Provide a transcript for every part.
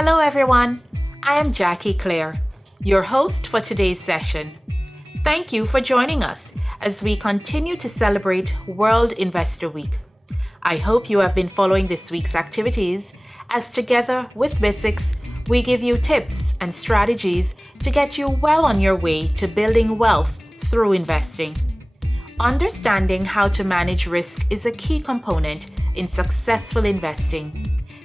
Hello everyone, I am Jackie Cleare, your host for today's session. Thank you for joining us as we continue to celebrate World Investor Week. I hope you have been following this week's activities as together with BISX, we give you tips and strategies to get you well on your way to building wealth through investing. Understanding how to manage risk is a key component in successful investing.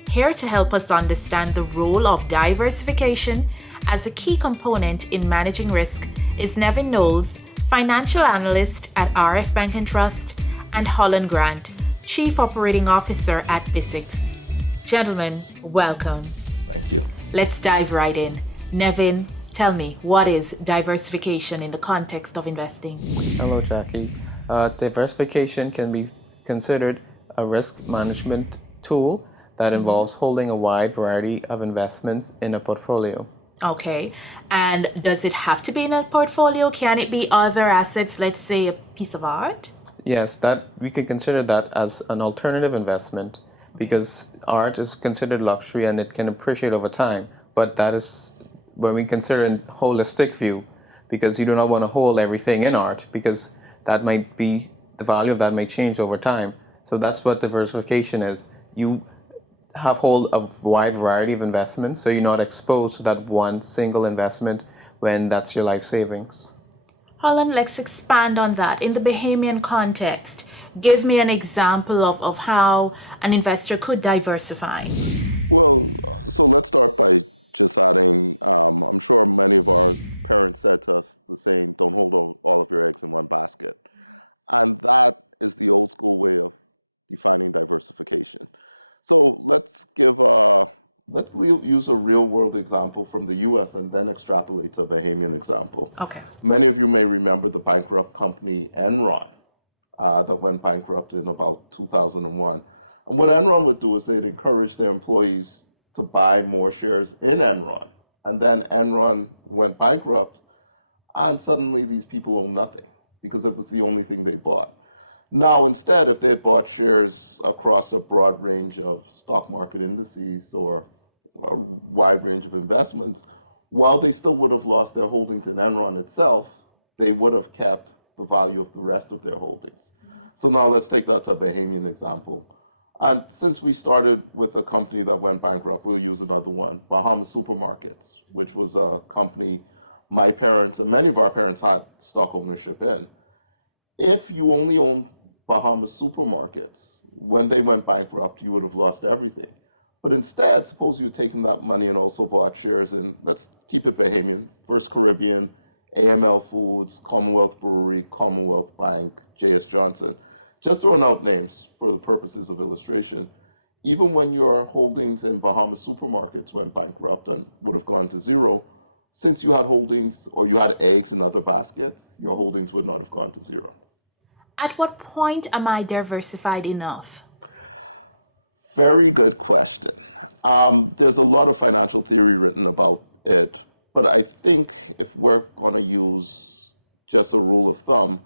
Here to help us understand the role of diversification as a key component in managing risk is Nevin Knowles, Financial Analyst at RF Bank and Trust, and Holland Grant, Chief Operating Officer at BISX. Gentlemen, welcome. Thank you. Let's dive right in. Nevin, tell me, what is diversification in the context of investing? Hello, Jackie. Diversification can be considered a risk management tool that involves holding a wide variety of investments in a portfolio. Okay, and does it have to be in a portfolio? Can it be other assets, let's say a piece of art? Yes, that we could consider that as an alternative investment because art is considered luxury and it can appreciate over time. But that is when we consider a holistic view because you do not want to hold everything in art because that might be the value of that may change over time. So that's what diversification is. You have hold of a wide variety of investments so you're not exposed to that one single investment when that's your life savings. Holland, let's expand on that. In the Bahamian context, give me an example of how an investor could diversify. Well, so let's start by just adding, I'm sure many of our parents said to us the saying, don't hold all of your eggs in one basket. And that is the old school way of defining diversification. So let's use a real world example from the US and then extrapolate to a Bahamian example. Okay. Many of you may remember the bankrupt company Enron that went bankrupt in about 2001. And what Enron would do is they'd encourage their employees to buy more shares in Enron. And then Enron went bankrupt and suddenly these people own nothing because it was the only thing they bought. Now, instead, if they had bought shares across a broad range of stock market indices or a wide range of investments, while they still would have lost their holdings in Enron itself, they would have kept the value of the rest of their holdings. So now let's take that to a Bahamian example. And since we started with a company that went bankrupt, we'll use another one, Bahamas Supermarkets, which was a company my parents and many of our parents had stock ownership in. If you only owned Bahamas Supermarkets, when they went bankrupt, you would have lost everything. But instead, suppose you had taken that money and also bought shares in, let's keep it Bahamian, First Caribbean, AML Foods, Commonwealth Brewery, Commonwealth Bank, J.S. Johnson. Just throwing out names for the purposes of illustration. Even when your holdings in Bahamas Supermarkets went bankrupt and would have gone to zero, since you had holdings or you had eggs in other baskets, your holdings would not have gone to zero. At what point am I diversified enough? Very good question. There's a lot of financial theory written about it, but I think if we're going to use just a rule of thumb,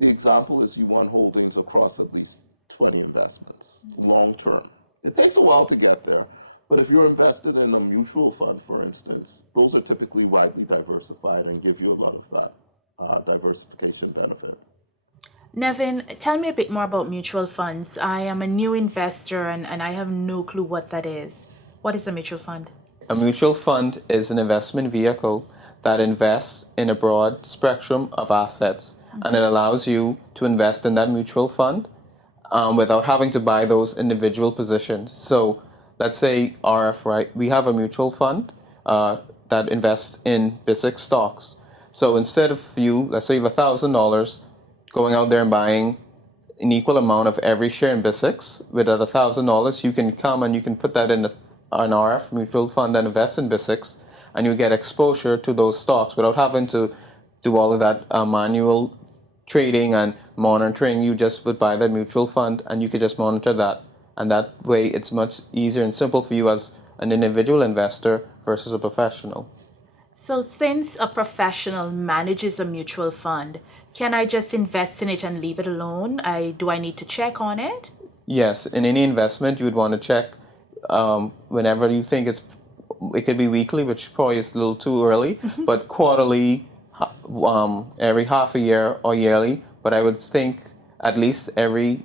the example is you want holdings across at least 20 investments, long term. It takes a while to get there, but if you're invested in a mutual fund, for instance, those are typically widely diversified and give you a lot of that diversification benefit. Nevin, tell me a bit more about mutual funds. I am a new investor and I have no clue what that is. What is a mutual fund? A mutual fund is an investment vehicle that invests in a broad spectrum of assets and it allows you to invest in that mutual fund without having to buy those individual positions. So let's say RF, right? We have a mutual fund that invests in BISX stocks. So instead of let's say you have $1,000 going out there and buying an equal amount of every share in BISX, with that $1,000, you can come and you can put that in an RF mutual fund and invest in BISX, and you get exposure to those stocks without having to do all of that manual trading and monitoring. You just would buy that mutual fund and you could just monitor that. And that way it's much easier and simple for you as an individual investor versus a professional. So since a professional manages a mutual fund, can I just invest in it and leave it alone? Do I need to check on it? Yes, in any investment you would want to check whenever you think it's it could be weekly, which probably is a little too early, but quarterly, every half a year or yearly. But I would think at least every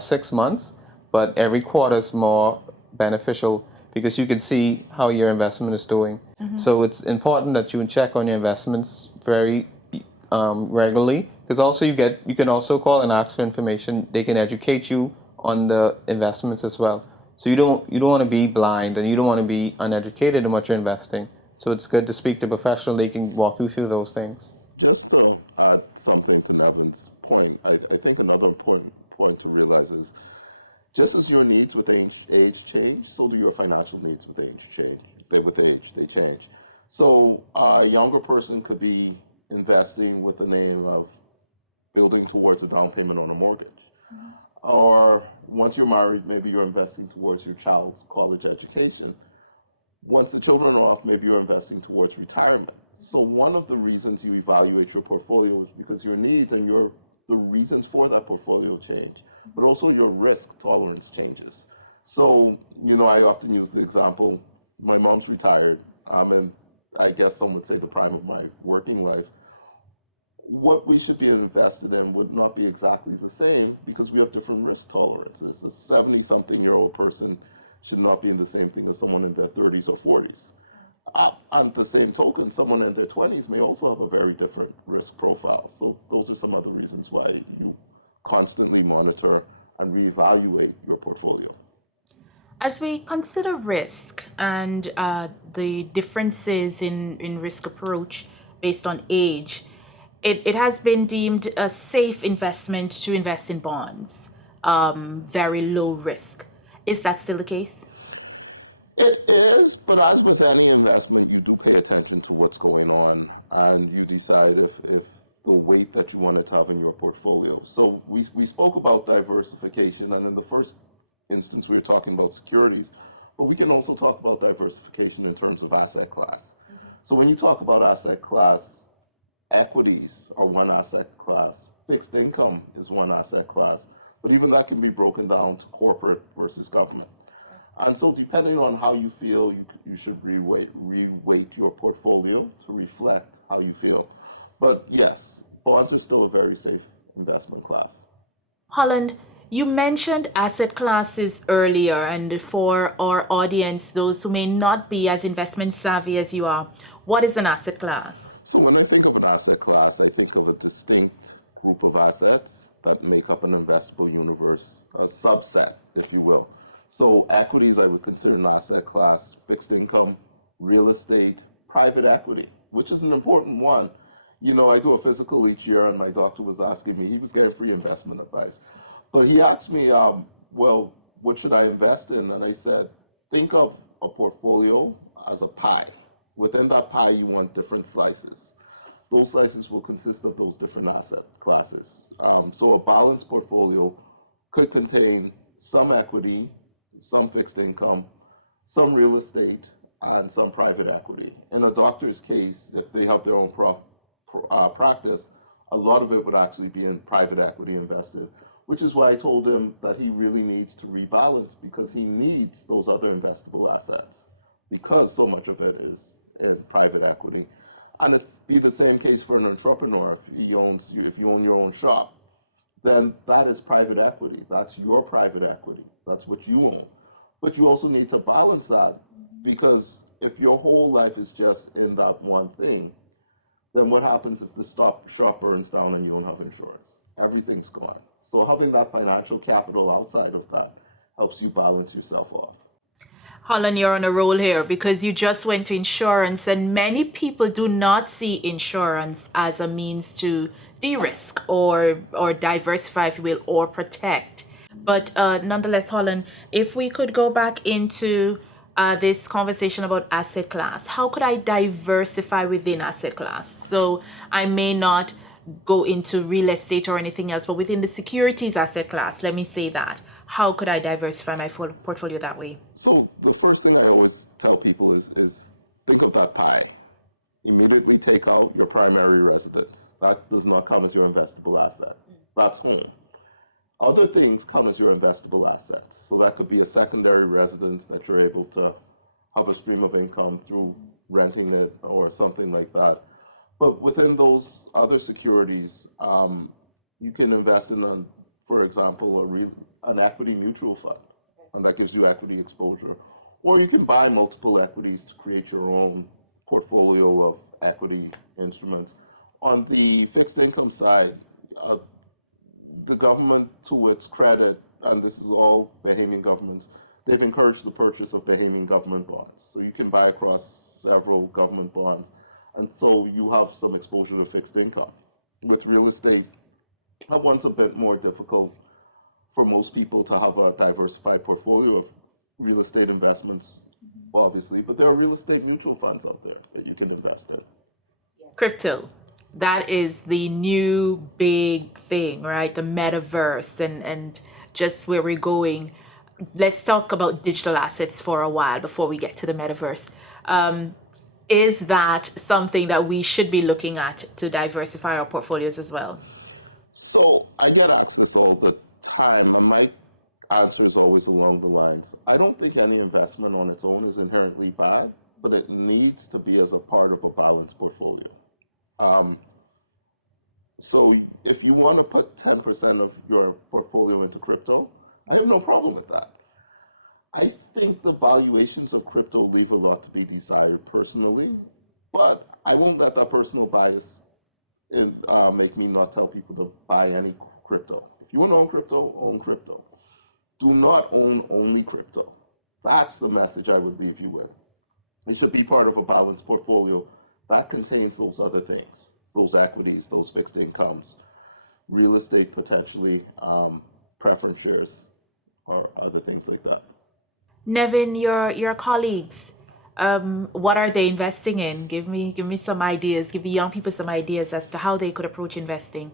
6 months, but every quarter is more beneficial because you can see how your investment is doing. So it's important that you check on your investments very regularly, because also you can also call and ask for information. They can educate you on the investments as well. So you don't want to be blind, and you don't want to be uneducated in what you're investing. So it's good to speak to a professional. They can walk you through those things. Just to add something to Nevin's point, I think another important point to realize is just as your needs with age change, so do your financial needs with age change. They change. So a younger person could be investing with the name of building towards a down payment on a mortgage. Or once you're married, maybe you're investing towards your child's college education. Once the children are off, maybe you're investing towards retirement. So one of the reasons you evaluate your portfolio is because your needs and the reasons for that portfolio change, but also your risk tolerance changes. So, I often use the example, my mom's retired. I'm in, I guess some would say, the prime of my working life. What we should be invested in would not be exactly the same because we have different risk tolerances. A 70-something-year-old person should not be in the same thing as someone in their 30s or 40s. On the same token, someone in their 20s may also have a very different risk profile. So those are some other reasons why you constantly monitor and reevaluate your portfolio. As we consider risk and the differences in risk approach based on age, it has been deemed a safe investment to invest in bonds, very low risk. Is that still the case? It is, but as with any investment, you do pay attention to what's going on, and you decide if the weight that you want to have in your portfolio. So we spoke about diversification, and in the first instance, we were talking about securities, but we can also talk about diversification in terms of asset class. So when you talk about asset class, equities are one asset class, fixed income is one asset class, but even that can be broken down to corporate versus government. And so depending on how you feel, you should reweight your portfolio to reflect how you feel. But yes, bonds are still a very safe investment class. Holland, you mentioned asset classes earlier, and for our audience, those who may not be as investment savvy as you are, what is an asset class? So when I think of an asset class, I think of a distinct group of assets that make up an investable universe, a subset, if you will. So equities, I would consider an asset class, fixed income, real estate, private equity, which is an important one. I do a physical each year, and my doctor was asking me, he was getting free investment advice. But he asked me, well, what should I invest in? And I said, think of a portfolio as a pie. Within that pie, you want different slices. Those slices will consist of those different asset classes. So a balanced portfolio could contain some equity, some fixed income, some real estate, and some private equity. In a doctor's case, if they have their own practice, a lot of it would actually be in private equity invested, which is why I told him that he really needs to rebalance because he needs those other investable assets because so much of it is in private equity. And it'd be the same case for an entrepreneur. If you own your own shop, then that is private equity. That's your private equity. That's what you own. But you also need to balance that because if your whole life is just in that one thing, then what happens if the shop burns down and you don't have insurance? Everything's gone. So having that financial capital outside of that helps you balance yourself off. Holland, you're on a roll here because you just went to insurance, and many people do not see insurance as a means to de-risk or diversify, if you will, or protect. But nonetheless, Holland, if we could go back into this conversation about asset class, how could I diversify within asset class? So I may not go into real estate or anything else, but within the securities asset class, let me say that. How could I diversify my portfolio that way? So the first thing I always tell people is think of that pie. Immediately take out your primary residence. That does not count as your investable asset. That's home. Other things count as your investable assets. So that could be a secondary residence that you're able to have a stream of income through renting it or something like that. But within those other securities, you can invest in, for example, an equity mutual fund, and that gives you equity exposure. Or you can buy multiple equities to create your own portfolio of equity instruments. On the fixed income side, the government, to its credit, and this is all Bahamian governments, they've encouraged the purchase of Bahamian government bonds. So you can buy across several government bonds. And so you have some exposure to fixed income. With real estate, that one's a bit more difficult for most people to have a diversified portfolio of real estate investments, obviously, but there are real estate mutual funds out there that you can invest in. Crypto. That is the new big thing, right? The metaverse and just where we're going. Let's talk about digital assets for a while before we get to the metaverse. Is that something that we should be looking at to diversify our portfolios as well? So I get asked this all the time, and my answer is always along the lines, I don't think any investment on its own is inherently bad, but it needs to be as a part of a balanced portfolio. So if you want to put 10% of your portfolio into crypto, I have no problem with that. I think the valuations of crypto leave a lot to be desired personally, but I won't let that personal bias make me not tell people to buy any crypto. If you want to own crypto, own crypto. Do not own only crypto. That's the message I would leave you with. It should be part of a balanced portfolio that contains those other things, those equities, those fixed incomes, real estate potentially, preference shares, or other things like that. Nevin, your colleagues, what are they investing in? Give me some ideas. Give the young people some ideas as to how they could approach investing.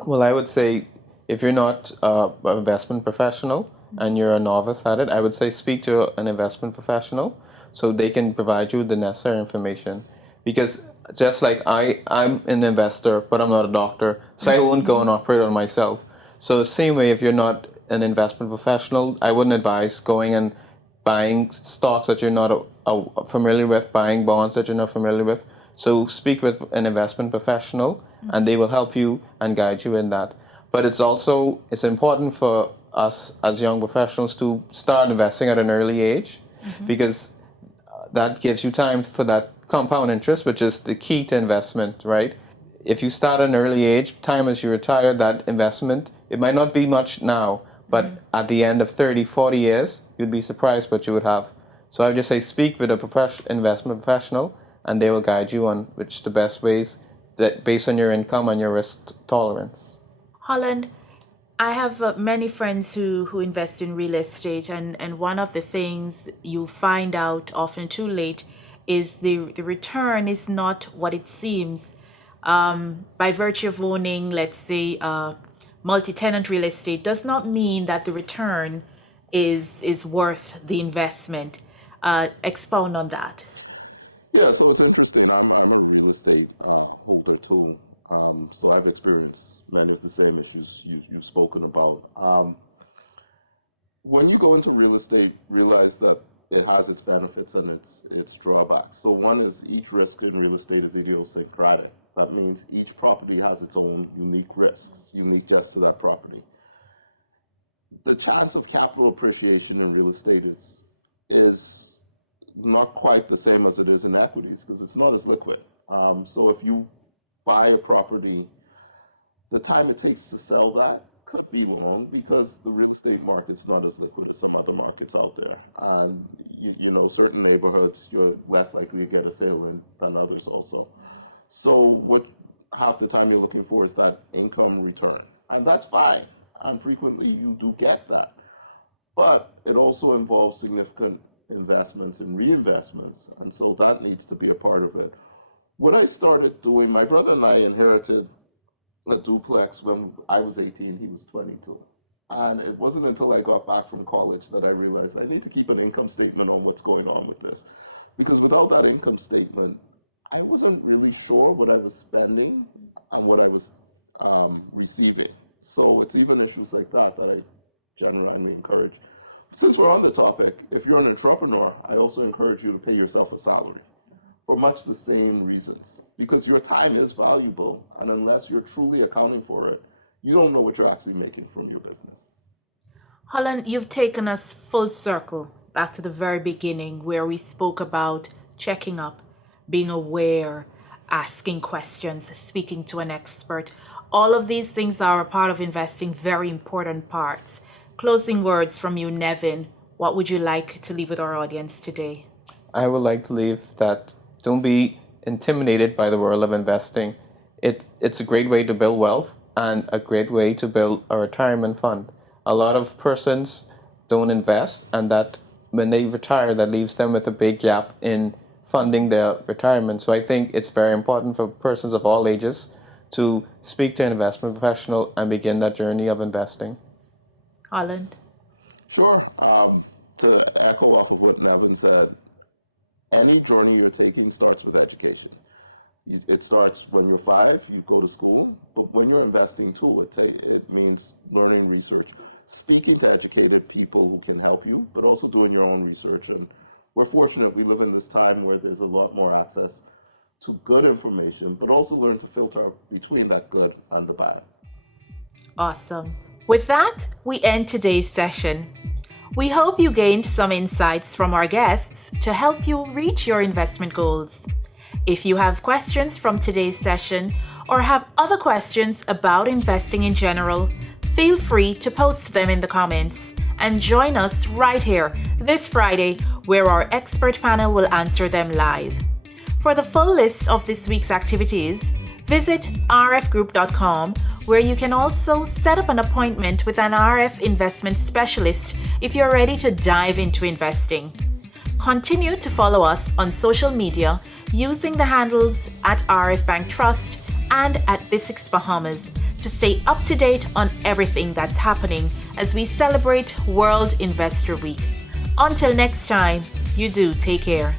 Well, I would say if you're not an investment professional and you're a novice at it, I would say speak to an investment professional so they can provide you the necessary information. Because just like I'm an investor, but I'm not a doctor, so I won't go and operate on myself. So the same way, if you're not an investment professional, I wouldn't advise going and buying stocks that you're not familiar with, buying bonds that you're not familiar with. So speak with an investment professional, and they will help you and guide you in that. But it's important for us as young professionals to start investing at an early age, because that gives you time for that compound interest, which is the key to investment, right? If you start at an early age, time as you retire, that investment, it might not be much now, but at the end of 30, 40 years, you'd be surprised what you would have. So I would just say speak with a investment professional, and they will guide you on which the best ways that based on your income and your risk tolerance. Holland, I have many friends who invest in real estate, and one of the things you find out often too late is the return is not what it seems. By virtue of owning, let's say, multi-tenant real estate does not mean that the return is worth the investment. Expound on that. Yeah, so it's interesting. I'm a real estate holder too. So I've experienced many of the same issues you've spoken about. When you go into real estate, realize that it has its benefits and its drawbacks. So one is each risk in real estate is idiosyncratic. That means each property has its own unique risks, unique just to that property. The chance of capital appreciation in real estate is not quite the same as it is in equities because it's not as liquid. So if you buy a property, the time it takes to sell that could be long because the real estate market's not as liquid as some other markets out there. And certain neighborhoods, you're less likely to get a sale in than others also. So what half the time you're looking for is that income return. And that's fine. And frequently you do get that. But it also involves significant investments and reinvestments. And so that needs to be a part of it. What I started doing, my brother and I inherited a duplex when I was 18, he was 22. And it wasn't until I got back from college that I realized I need to keep an income statement on what's going on with this. Because without that income statement, I wasn't really sure what I was spending and what I was receiving. So it's even issues like that I genuinely encourage. Since we're on the topic, if you're an entrepreneur, I also encourage you to pay yourself a salary for much the same reasons, because your time is valuable, and unless you're truly accounting for it, you don't know what you're actually making from your business. Holland, you've taken us full circle back to the very beginning where we spoke about checking up, being aware, asking questions, speaking to an expert. All of these things are a part of investing, very important parts. Closing words from you, Nevin. What would you like to leave with our audience today? I would like to leave that don't be intimidated by the world of investing. It's a great way to build wealth and a great way to build a retirement fund. A lot of persons don't invest, and that when they retire, that leaves them with a big gap in funding their retirement. So I think it's very important for persons of all ages to speak to an investment professional and begin that journey of investing. Holland? Sure. To echo off of what Nevin said, any journey you're taking starts with education. It starts when you're 5, you go to school, but when you're investing too, it means learning, research, speaking to educated people who can help you, but also doing your own research. And we're fortunate we live in this time where there's a lot more access to good information, but also learn to filter between that good and the bad. Awesome. With that, we end today's session. We hope you gained some insights from our guests to help you reach your investment goals. If you have questions from today's session or have other questions about investing in general, feel free to post them in the comments and join us right here this Friday, where our expert panel will answer them live. For the full list of this week's activities, visit rfgroup.com, where you can also set up an appointment with an RF investment specialist if you're ready to dive into investing. Continue to follow us on social media using the handles at RF Bank Trust and at BISX Bahamas to stay up to date on everything that's happening as we celebrate World Investor Week. Until next time, you do take care.